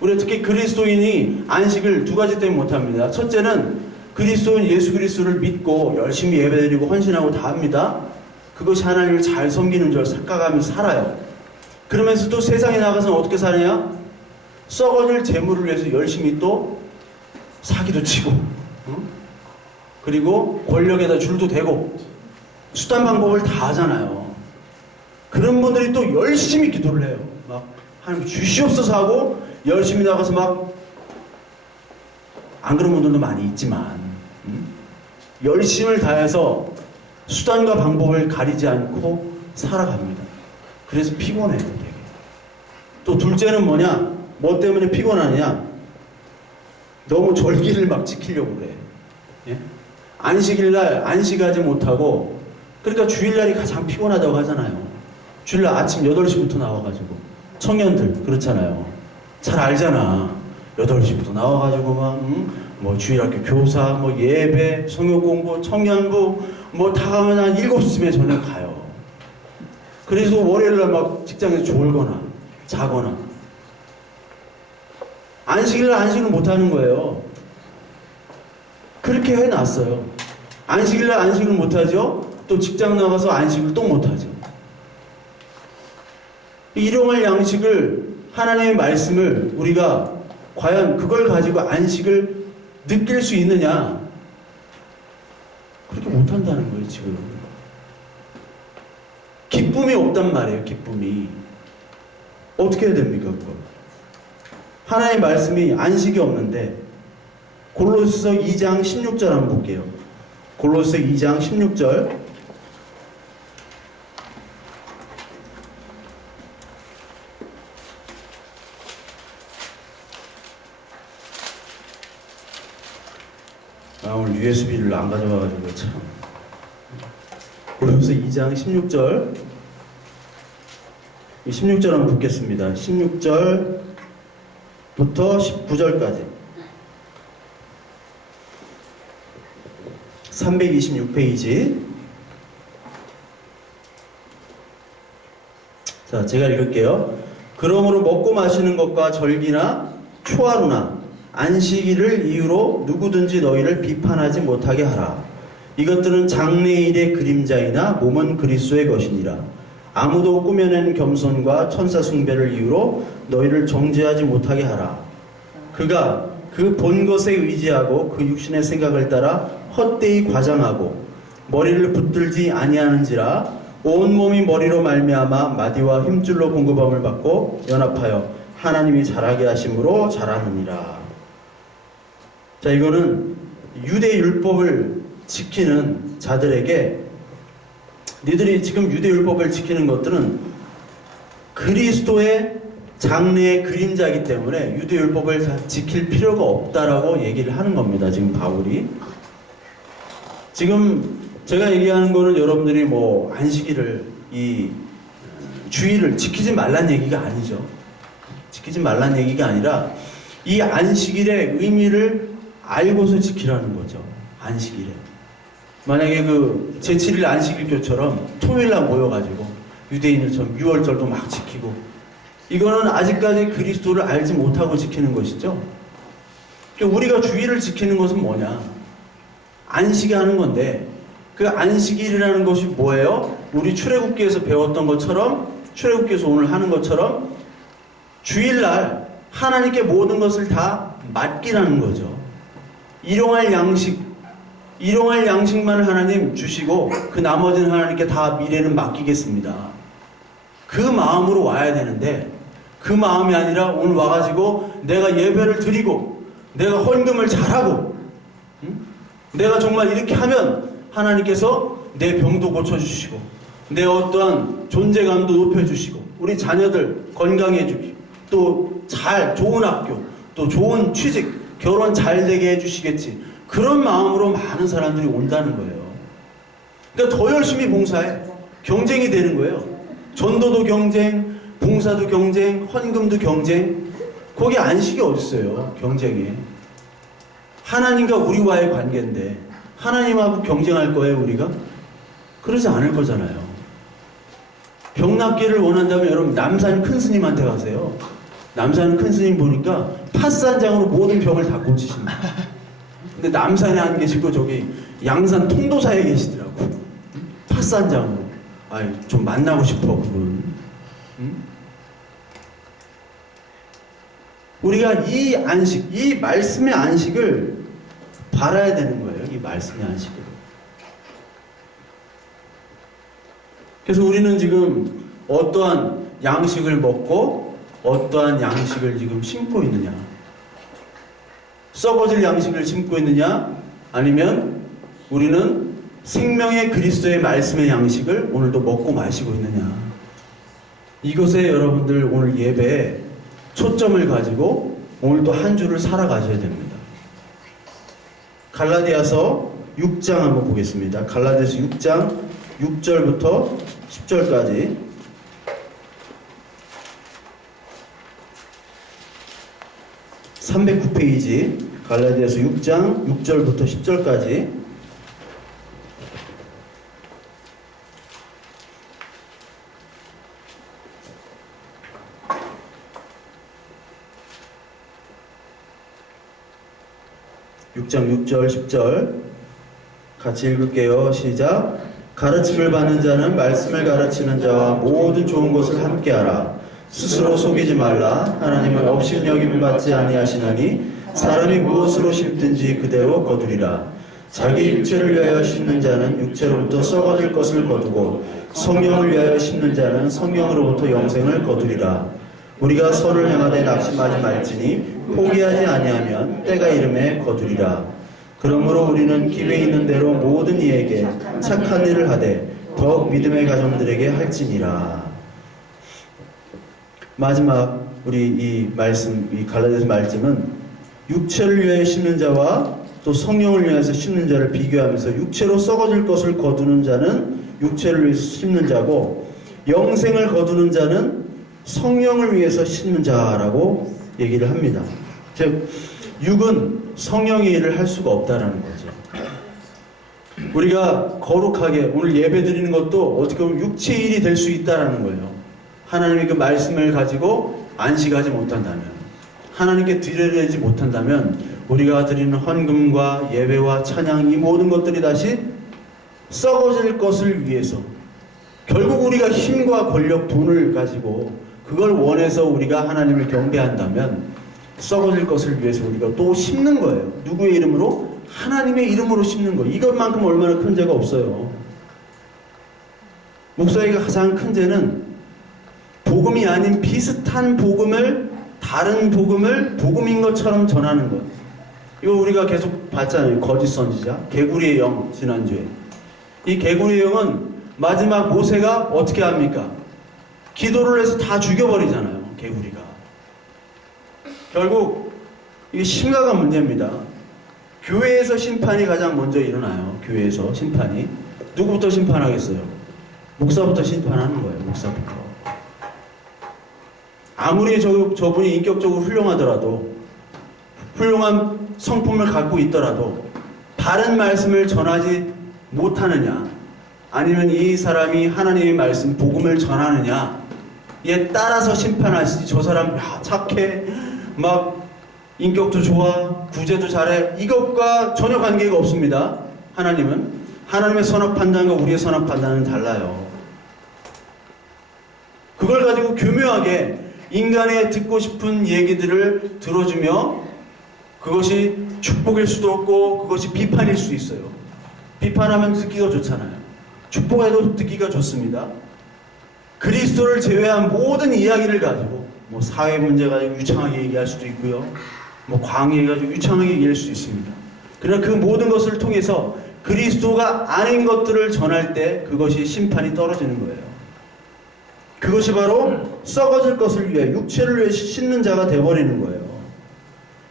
우리 특히 그리스도인이 안식을 두 가지 때문에 못합니다. 첫째는 그리스도인 예수 그리스도를 믿고 열심히 예배드리고 헌신하고 다 합니다. 그것이 하나님을 잘 섬기는 줄 착각하면서 살아요. 그러면서 또 세상에 나가서는 어떻게 사느냐? 썩어질 재물을 위해서 열심히 또 사기도 치고, 응? 그리고 권력에다 줄도 대고 수단 방법을 다 하잖아요. 그런 분들이 또 열심히 기도를 해요. 막 하나님 주시옵소서 하고 열심히 나가서 막 안 그런 분들도 많이 있지만, 열심을 다해서 수단과 방법을 가리지 않고 살아갑니다. 그래서 피곤해요, 되게. 또 둘째는 뭐냐? 뭐 때문에 피곤하냐? 너무 절기를 막 지키려고 그래. 예? 안식일날 안식하지 못하고, 그러니까 주일날이 가장 피곤하다고 하잖아요. 주일날 아침 8시부터 나와가지고. 청년들 그렇잖아요. 잘 알잖아. 8시부터 나와가지고 막 뭐 주일학교 교사, 뭐 예배, 성역공부, 청년부 뭐 다 가면 한 7시쯤에 저녁 가요. 그래서 월요일날 막 직장에서 졸거나 자거나. 안식일날 안식을 못하는 거예요. 그렇게 해놨어요. 안식일날 안식을 못하죠. 또 직장 나가서 안식을 또 못하죠. 일용할 양식을, 하나님의 말씀을 우리가 과연 그걸 가지고 안식을 느낄 수 있느냐? 그렇게 못한다는 거예요, 지금. 기쁨이 없단 말이에요, 기쁨이. 어떻게 해야 됩니까, 그거? 하나님의 말씀이 안식이 없는데, 골로새서 2장 16절 한번 볼게요. 골로새 2장 16절. 오늘 USB를 안 가져와가지고 참. 골로새 2장 16절. 16절 한번 보겠습니다. 16절부터 19절까지. 326페이지. 자, 제가 읽을게요. 그러므로 먹고 마시는 것과 절기나 초하루나 안식일을 이유로 누구든지 너희를 비판하지 못하게 하라. 이것들은 장래일의 그림자이나 몸은 그리스도의 것이니라. 아무도 꾸며낸 겸손과 천사 숭배를 이유로 너희를 정죄하지 못하게 하라. 그가 그 본 것에 의지하고 그 육신의 생각을 따라 헛되이 과장하고 머리를 붙들지 아니하는지라. 온몸이 머리로 말미암아 마디와 힘줄로 공급함을 받고 연합하여 하나님이 자라게 하심으로 자라느니라. 자, 이거는 유대 율법을 지키는 자들에게, 니들이 지금 유대 율법을 지키는 것들은 그리스도의 장래의 그림자이기 때문에 유대 율법을 다 지킬 필요가 없다라고 얘기를 하는 겁니다. 지금 바울이. 지금 제가 얘기하는 거는 여러분들이 뭐 안식일을, 이 주일을 지키지 말란 얘기가 아니죠. 지키지 말란 얘기가 아니라 이 안식일의 의미를 알고서 지키라는 거죠. 안식일에. 만약에 그 제7일 안식일교처럼 토요일날 모여가지고 유대인들처럼 6월절도 막 지키고, 이거는 아직까지 그리스도를 알지 못하고 지키는 것이죠. 그러니까 우리가 주일을 지키는 것은 뭐냐? 안식하는 건데, 그 안식일이라는 것이 뭐예요? 우리 출애굽기에서 배웠던 것처럼, 출애굽기에서 오늘 하는 것처럼 주일날 하나님께 모든 것을 다 맡기라는 거죠. 일용할 양식만을 하나님 주시고 그 나머지는 하나님께 다 미래는 맡기겠습니다. 그 마음으로 와야 되는데, 그 마음이 아니라 오늘 와가지고 내가 예배를 드리고 내가 헌금을 잘하고, 내가 정말 이렇게 하면 하나님께서 내 병도 고쳐주시고 내 어떠한 존재감도 높여주시고 우리 자녀들 건강해주고 또 좋은 학교, 또 좋은 취직, 결혼 잘 되게 해주시겠지. 그런 마음으로 많은 사람들이 온다는 거예요. 그러니까 더 열심히 봉사해. 경쟁이 되는 거예요. 전도도 경쟁, 봉사도 경쟁, 헌금도 경쟁. 거기 안식이 어딨어요, 경쟁에. 하나님과 우리와의 관계인데 하나님하고 경쟁할 거예요, 우리가? 그러지 않을 거잖아요. 병 낫기를 원한다면 여러분 남산 큰 스님한테 가세요. 남산 큰 스님 보니까 파스 한 장으로 모든 병을 다 고치신다. 근데 남산에 안 계시고 저기 양산 통도사에 계시더라고. 파스 한 장으로. 좀 만나고 싶어 그분. 응? 우리가 이 안식, 이 말씀의 안식을 바라야 되는 거예요. 이 말씀의 안식을. 그래서 우리는 지금 어떠한 양식을 먹고 어떠한 양식을 지금 심고 있느냐? 썩어질 양식을 심고 있느냐? 아니면 우리는 생명의 그리스도의 말씀의 양식을 오늘도 먹고 마시고 있느냐? 이것에 여러분들 오늘 예배에 초점을 가지고 오늘도 한 주를 살아가셔야 됩니다. 갈라디아서 6장 한번 보겠습니다. 갈라디아서 6장 6절부터 10절까지. (309페이지) 갈라디아서 6장 6절부터 10절까지. (6장 6절 10절) 같이 읽을게요. 시작. 가르침을 받는 자는 말씀을 가르치는 자와 모든 좋은 것을 함께하라. 스스로 속이지 말라. 하나님은 업신여김을 받지 아니하시나니 사람이 무엇으로 심든지 그대로 거두리라. 자기 육체를 위하여 심는 자는 육체로부터 썩어질 것을 거두고 성령을 위하여 심는 자는 성령으로부터 영생을 거두리라. 우리가 선을 행하되 낙심하지 말지니 포기하지 아니하면 때가 이름에 거두리라. 그러므로 우리는 기회 있는 대로 모든 이에게 착한 일을 하되 더욱 믿음의 가정들에게 할지니라. 마지막 우리 이 말씀, 이 갈라디아서 말씀은 육체를 위하여 심는 자와 또 성령을 위해서 심는 자를 비교하면서 육체로 썩어질 것을 거두는 자는 육체를 위해서 심는 자고 영생을 거두는 자는 성령을 위해서 심는 자라고 얘기를 합니다. 즉 육은 성령의 일을 할 수가 없다라는 거죠. 우리가 거룩하게 오늘 예배 드리는 것도 어떻게 보면 육체의 일이 될 수 있다라는 거예요. 하나님의 그 말씀을 가지고 안식하지 못한다면, 하나님께 드려야지 못한다면 우리가 드리는 헌금과 예배와 찬양 이 모든 것들이 다시 썩어질 것을 위해서 결국 우리가 힘과 권력, 돈을 가지고 그걸 원해서 우리가 하나님을 경배한다면 썩어질 것을 위해서 우리가 또 심는 거예요. 누구의 이름으로? 하나님의 이름으로 심는 거예요. 이것만큼 얼마나 큰 죄가 없어요. 목사에게 가장 큰 죄는 복음이 아닌 비슷한 복음을, 다른 복음을 복음인 것처럼 전하는 것. 이거 우리가 계속 봤잖아요. 거짓 선지자, 개구리의 영, 지난주에. 이 개구리의 영은 마지막 모세가 어떻게 합니까? 기도를 해서 다 죽여버리잖아요. 개구리가. 결국 이게 심각한 문제입니다. 교회에서 심판이 가장 먼저 일어나요. 교회에서 심판이. 누구부터 심판하겠어요? 목사부터 심판하는 거예요. 목사부터. 아무리 저분이 인격적으로 훌륭하더라도, 훌륭한 성품을 갖고 있더라도 바른 말씀을 전하지 못하느냐, 아니면 이 사람이 하나님의 말씀, 복음을 전하느냐, 이에 따라서 심판하시지. 저 사람 착해, 막 인격도 좋아, 구제도 잘해, 이것과 전혀 관계가 없습니다. 하나님은 하나님의 선악 판단과 우리의 선악 판단은 달라요. 그걸 가지고 교묘하게 인간의 듣고 싶은 얘기들을 들어주며 그것이 축복일 수도 없고 그것이 비판일 수 있어요. 비판하면 듣기가 좋잖아요. 축복해도 듣기가 좋습니다. 그리스도를 제외한 모든 이야기를 가지고 뭐 사회 문제 가지고 유창하게 얘기할 수도 있고요. 뭐 광해 가지고 유창하게 얘기할 수도 있습니다. 그러나 그 모든 것을 통해서 그리스도가 아닌 것들을 전할 때 그것이 심판이 떨어지는 거예요. 그것이 바로 썩어질 것을 위해 육체를 위해 씻는 자가 되어버리는 거예요.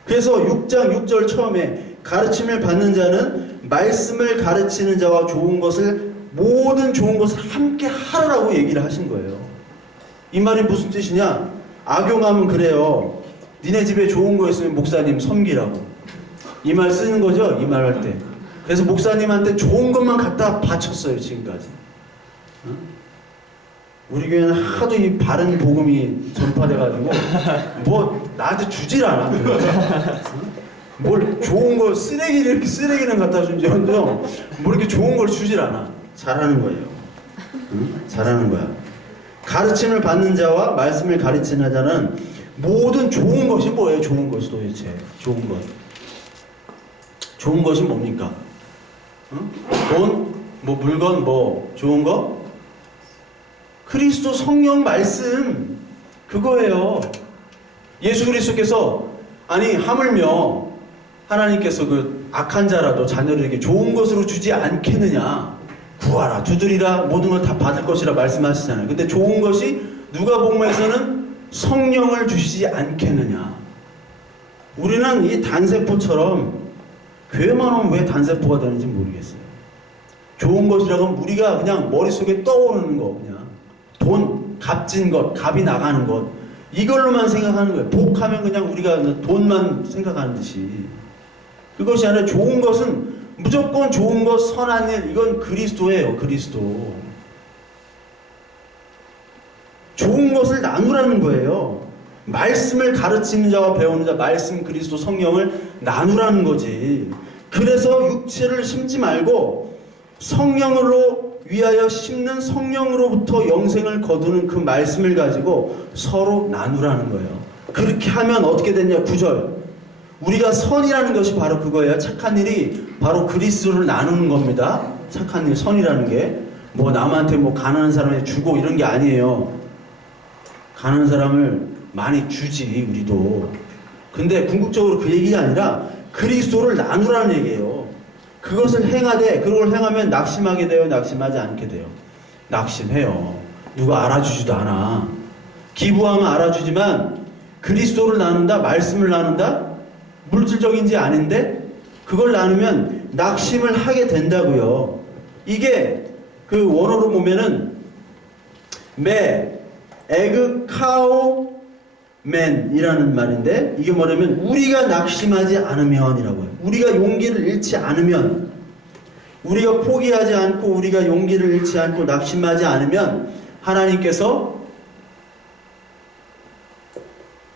그래서 6장 6절 처음에 가르침을 받는 자는 말씀을 가르치는 자와 좋은 것을, 모든 좋은 것을 함께 하라고 얘기를 하신 거예요. 이 말이 무슨 뜻이냐? 악용하면 그래요. 니네 집에 좋은 거 있으면 목사님 섬기라고. 이 말 쓰는 거죠? 이 말 할 때. 그래서 목사님한테 좋은 것만 갖다 바쳤어요. 지금까지. 우리 교회는 하도 이 바른 복음이 전파돼가지고 뭐 나한테 주질 않아. 뭘 좋은 걸 쓰레기를 이렇게 쓰레기는 갖다 준지 뭐 이렇게 좋은 걸 주질 않아. 잘하는 거예요. 응? 잘하는 거야. 가르침을 받는 자와 말씀을 가르치는 자는 모든 좋은 것이 뭐예요? 좋은 것이 도대체 좋은 것. 좋은 것이 뭡니까? 응? 돈, 뭐 물건, 뭐 좋은 거? 그리스도 성령 말씀 그거예요. 예수 그리스도께서 아니 하물며 하나님께서 그 악한 자라도 자녀들에게 좋은 것으로 주지 않겠느냐. 구하라 두드리라 모든 걸 다 받을 것이라 말씀하시잖아요. 근데 좋은 것이 누가복음에서는 성령을 주시지 않겠느냐. 우리는 이 단세포처럼 교회만 오면 왜 단세포가 되는지 모르겠어요. 좋은 것이라고 하면 우리가 그냥 머릿속에 떠오르는 거 그냥 돈, 값진 것, 값이 나가는 것 이걸로만 생각하는 거예요. 복하면 그냥 우리가 돈만 생각하는 듯이. 그것이 아니라 좋은 것은 무조건 좋은 것, 선한 일, 이건 그리스도예요. 그리스도. 좋은 것을 나누라는 거예요. 말씀을 가르치는 자와 배우는 자, 말씀 그리스도 성령을 나누라는 거지. 그래서 육체를 심지 말고 성령으로 위하여 심는 성령으로부터 영생을 거두는 그 말씀을 가지고 서로 나누라는 거예요. 그렇게 하면 어떻게 됐냐? 9절. 우리가 선이라는 것이 바로 그거예요. 착한 일이 바로 그리스도를 나누는 겁니다. 착한 일, 선이라는 게 뭐 남한테 뭐 가난한 사람에 주고 이런 게 아니에요. 가난한 사람을 많이 주지 우리도. 근데 궁극적으로 그 얘기가 아니라 그리스도를 나누라는 얘기예요. 그것을 행하되 그걸 행하면 낙심하게 돼요? 낙심하지 않게 돼요? 낙심해요. 누가 알아주지도 않아. 기부하면 알아주지만 그리스도를 나눈다? 말씀을 나눈다? 물질적인지 아닌데 그걸 나누면 낙심을 하게 된다고요. 이게 그 원어로 보면은 에그 카오 맨이라는 말인데 이게 뭐냐면 우리가 낙심하지 않으면이라고요. 우리가 용기를 잃지 않으면, 우리가 포기하지 않고 우리가 용기를 잃지 않고 낙심하지 않으면 하나님께서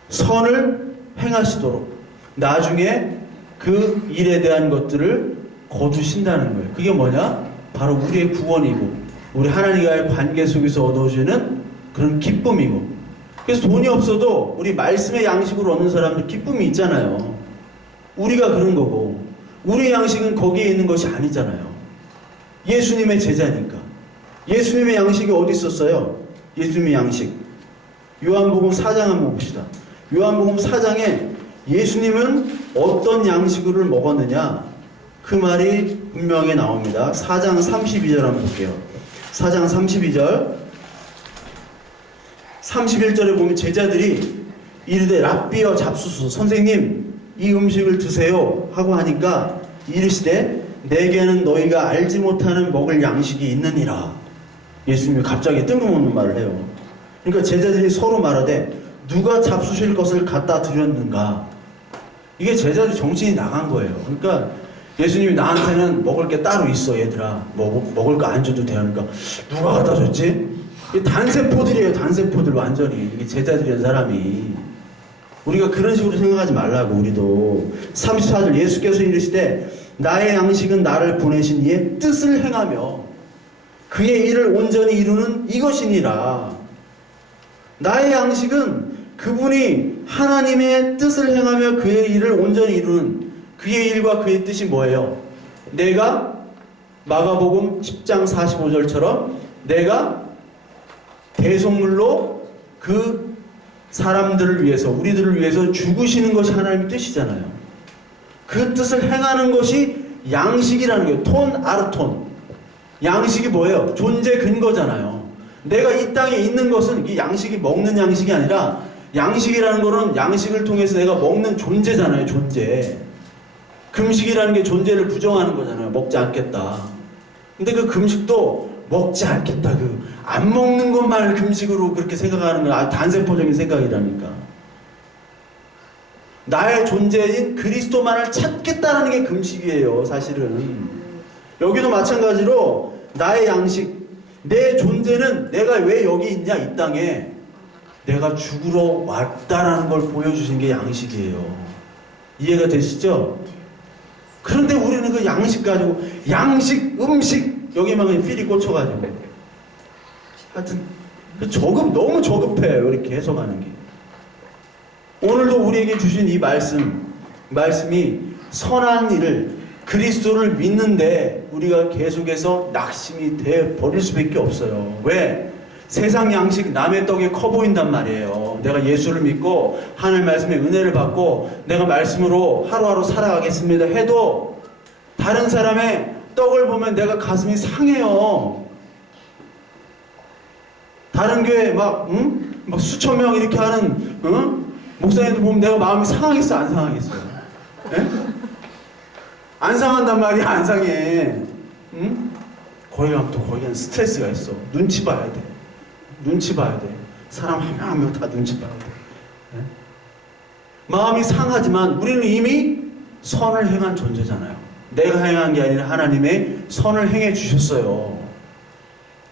선을 행하시도록 나중에 그 일에 대한 것들을 거두신다는 거예요. 그게 뭐냐? 바로 우리의 구원이고 우리 하나님과의 관계 속에서 얻어지는 그런 기쁨이고. 그래서 돈이 없어도 우리 말씀의 양식으로 얻는 사람들 기쁨이 있잖아요. 우리가 그런 거고 우리의 양식은 거기에 있는 것이 아니잖아요. 예수님의 제자니까. 예수님의 양식이 어디 있었어요? 예수님의 양식 요한복음 4장 한번 봅시다. 요한복음 4장에 예수님은 어떤 양식을 먹었느냐? 그 말이 분명히 나옵니다. 4장 32절 한번 볼게요. 4장 32절 31절에 보면 제자들이 이르되 랍비여 잡수수 선생님 이 음식을 드세요 하고 하니까 이르시되 내게는 너희가 알지 못하는 먹을 양식이 있느니라. 예수님이 갑자기 뜬금없는 말을 해요. 그러니까 제자들이 서로 말하되 누가 잡수실 것을 갖다 드렸는가. 이게 제자들이 정신이 나간 거예요. 그러니까 예수님이 나한테는 먹을 게 따로 있어 얘들아. 먹을 거 안 줘도 되니까 누가 갖다 줬지? 단세포들이에요. 단세포들 완전히. 이게 제자들이란 사람이. 우리가 그런 식으로 생각하지 말라고. 우리도 34절 예수께서 이르시되 나의 양식은 나를 보내신 이의 뜻을 행하며 그의 일을 온전히 이루는 이것이니라. 나의 양식은 그분이 하나님의 뜻을 행하며 그의 일을 온전히 이루는 그의 일과 그의 뜻이 뭐예요? 내가 마가복음 10장 45절처럼 내가 대속물로 그 사람들을 위해서 우리들을 위해서 죽으시는 것이 하나님의 뜻이잖아요. 그 뜻을 행하는 것이 양식이라는 거예요. 톤 아르톤. 양식이 뭐예요? 존재 근거잖아요. 내가 이 땅에 있는 것은 이 양식이 먹는 양식이 아니라 양식이라는 거는 양식을 통해서 내가 먹는 존재잖아요. 존재. 금식이라는 게 존재를 부정하는 거잖아요. 먹지 않겠다. 근데 그 금식도 먹지 않겠다. 그 안 먹는 것만을 금식으로 그렇게 생각하는 건 단세포적인 생각이라니까. 나의 존재인 그리스도만을 찾겠다는 게 금식이에요. 사실은. 여기도 마찬가지로 나의 양식, 내 존재는 내가 왜 여기 있냐 이 땅에 내가 죽으러 왔다라는 걸 보여주신 게 양식이에요. 이해가 되시죠? 그런데 우리는 그 양식 가지고 양식, 음식 여기만 그냥 필이 꽂혀가지고 하여튼 너무 저급해요. 이렇게 해석하는 게. 오늘도 우리에게 주신 이 말씀이 선한 일을 그리스도를 믿는데 우리가 계속해서 낙심이 돼 버릴 수밖에 없어요. 왜? 세상 양식 남의 떡이 커 보인단 말이에요. 내가 예수를 믿고 하늘 말씀의 은혜를 받고 내가 말씀으로 하루하루 살아가겠습니다 해도 다른 사람의 떡을 보면 내가 가슴이 상해요. 다른 교회 막 수천 명 이렇게 하는 목사님들 보면 내가 마음이 상하겠어, 안 상하겠어요? 네? 안 상한단 말이야, 안 상해. 거기 가면 또 거기는 스트레스가 있어. 눈치 봐야 돼. 사람 한 명 한 명 다 눈치 봐야 돼. 네? 마음이 상하지만 우리는 이미 선을 행한 존재잖아요. 내가 행한 게 아니라 하나님의 선을 행해 주셨어요.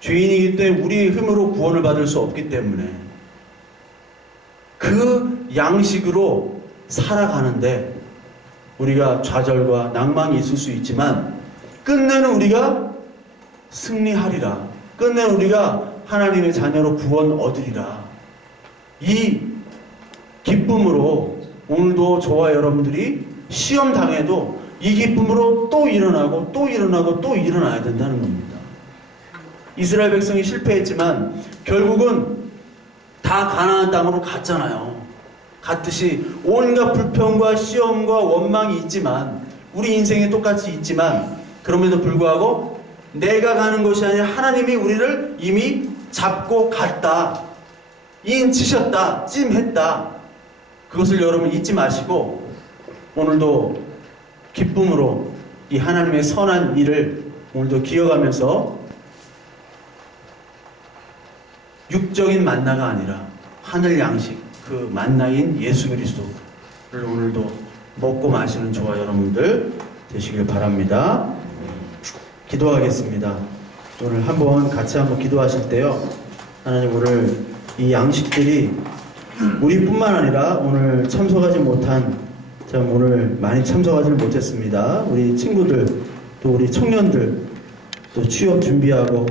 죄인이기 때문에 우리의 힘으로 구원을 받을 수 없기 때문에 그 양식으로 살아가는데 우리가 좌절과 낭망이 있을 수 있지만 끝내는 우리가 승리하리라. 끝내는 우리가 하나님의 자녀로 구원 얻으리라. 이 기쁨으로 오늘도 저와 여러분들이 시험 당해도 이 기쁨으로 또 일어나고 또 일어나고 또 일어나야 된다는 겁니다. 이스라엘 백성이 실패했지만 결국은 다 가나안 땅으로 갔잖아요. 갔듯이 온갖 불평과 시험과 원망이 있지만 우리 인생에 똑같이 있지만 그럼에도 불구하고 내가 가는 것이 아니라 하나님이 우리를 이미 잡고 갔다. 인치셨다. 찜했다. 그것을 여러분 잊지 마시고 오늘도 기쁨으로 이 하나님의 선한 일을 오늘도 기억하면서 육적인 만나가 아니라 하늘 양식 그 만나인 예수 그리스도를 오늘도 먹고 마시는 저와 여러분들 되시길 바랍니다. 기도하겠습니다. 오늘 같이 한번 기도하실 때요. 하나님 오늘 이 양식들이 우리뿐만 아니라 오늘 참석하지 못한 참 오늘 많이 참석하지 못했습니다. 우리 친구들 또 우리 청년들 또 취업 준비하고